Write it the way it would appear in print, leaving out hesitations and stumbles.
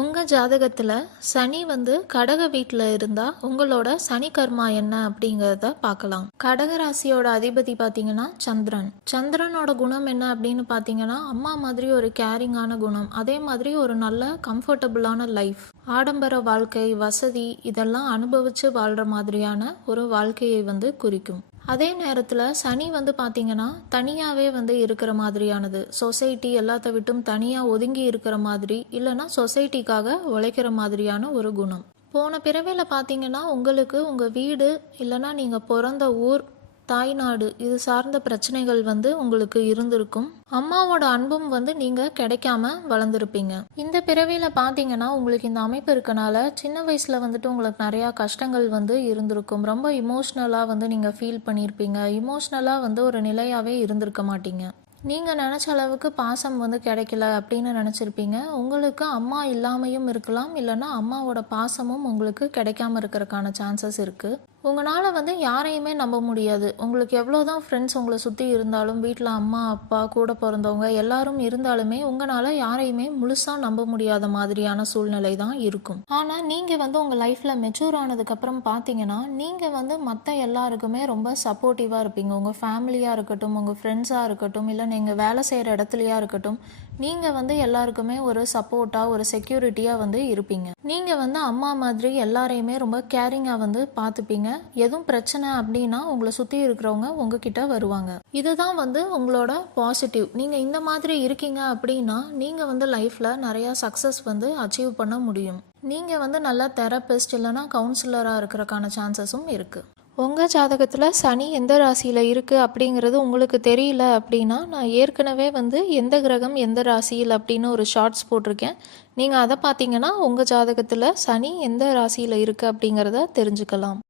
உங்க ஜாதகத்துல சனி கடக வீட்டில் இருந்தா உங்களோட சனி கர்மா என்ன அப்படிங்கிறத பார்க்கலாம். கடக ராசியோட அதிபதி பார்த்தீங்கன்னா சந்திரன். சந்திரனோட குணம் என்ன அப்படின்னு பார்த்தீங்கன்னா, அம்மா மாதிரி ஒரு கேரிங்கான குணம், அதே மாதிரி ஒரு நல்ல கம்ஃபர்டபுளான லைஃப், ஆடம்பர வாழ்க்கை, வசதி இதெல்லாம் அனுபவிச்சு வாழ்ற மாதிரியான ஒரு வாழ்க்கையை குறிக்கும். அதே நேரத்தில் சனி பார்த்தீங்கன்னா தனியாகவே இருக்கிற மாதிரியானது, சொசைட்டி எல்லாத்த விட்டும் தனியாக ஒதுங்கி இருக்கிற மாதிரி, இல்லைன்னா சொசைட்டிக்காக உழைக்கிற மாதிரியான ஒரு குணம். போன பிறவியில் பார்த்தீங்கன்னா உங்களுக்கு உங்கள் வீடு இல்லைன்னா நீங்கள் பிறந்த ஊர், தாய்நாடு இது சார்ந்த பிரச்சனைகள் உங்களுக்கு இருந்திருக்கும். அம்மாவோட அன்பும் நீங்கள் கிடைக்காம வளர்ந்துருப்பீங்க. இந்த பிறவியில் பார்த்தீங்கன்னா உங்களுக்கு இந்த அமைப்பு இருக்கனால சின்ன வயசில் உங்களுக்கு நிறையா கஷ்டங்கள் இருந்திருக்கும். ரொம்ப இமோஷ்னலாக நீங்கள் ஃபீல் பண்ணியிருப்பீங்க. இமோஷ்னலாக ஒரு நிலையாகவே இருந்திருக்க மாட்டீங்க. நீங்கள் நினச்ச அளவுக்கு பாசம் கிடைக்கல அப்படின்னு நினச்சிருப்பீங்க. உங்களுக்கு அம்மா இல்லாமையும் இருக்கலாம், இல்லைன்னா அம்மாவோட பாசமும் உங்களுக்கு கிடைக்காம இருக்கிறதுக்கான சான்சஸ் இருக்குது. உங்களால் யாரையுமே நம்ப முடியாது. உங்களுக்கு எவ்வளோதான் ஃப்ரெண்ட்ஸ் உங்களை சுற்றி இருந்தாலும், வீட்டில் அம்மா அப்பா கூட பிறந்தவங்க எல்லாரும் இருந்தாலுமே உங்களால் யாரையுமே முழுசாக நம்ப முடியாத மாதிரியான சூழ்நிலை தான் இருக்கும். ஆனால் நீங்கள் உங்கள் லைஃப்பில் மெச்சூர் ஆனதுக்கப்புறம் பார்த்தீங்கன்னா நீங்கள் மற்ற எல்லாருக்குமே ரொம்ப சப்போர்ட்டிவாக இருப்பீங்க. உங்கள் ஃபேமிலியாக இருக்கட்டும், உங்கள் ஃப்ரெண்ட்ஸாக இருக்கட்டும், இல்லை நீங்கள் வேலை செய்கிற இடத்துலையா இருக்கட்டும், நீங்கள் எல்லாருக்குமே ஒரு சப்போர்ட்டாக ஒரு செக்யூரிட்டியாக இருப்பீங்க. நீங்கள் அம்மா மாதிரி எல்லாரையுமே ரொம்ப கேரிங்காக பார்த்துப்பீங்க. எதுவும் பிரச்சனை அப்படின்னா உங்களை சுற்றி இருக்கிறவங்க உங்ககிட்ட வருவாங்க. இதுதான் உங்களோட பாசிட்டிவ். நீங்கள் இந்த மாதிரி இருக்கீங்க அப்படின்னா நீங்கள் லைஃப்பில் நிறையா சக்ஸஸ் அச்சீவ் பண்ண முடியும். நீங்கள் நல்ல தெரபிஸ்ட் இல்லைனா கவுன்சிலராக இருக்கிறக்கான சான்சஸும் இருக்குது. உங்கள் ஜாதகத்தில் சனி எந்த ராசியில் இருக்குது அப்படிங்கிறது உங்களுக்கு தெரியல அப்படின்னா, நான் ஏற்கனவே எந்த கிரகம் எந்த ராசியில் அப்படின்னு ஒரு ஷார்ட்ஸ் போட்டிருக்கேன். நீங்கள் அதை பார்த்தீங்கன்னா உங்கள் ஜாதகத்தில் சனி எந்த ராசியில் இருக்குது அப்படிங்கிறத தெரிஞ்சுக்கலாம்.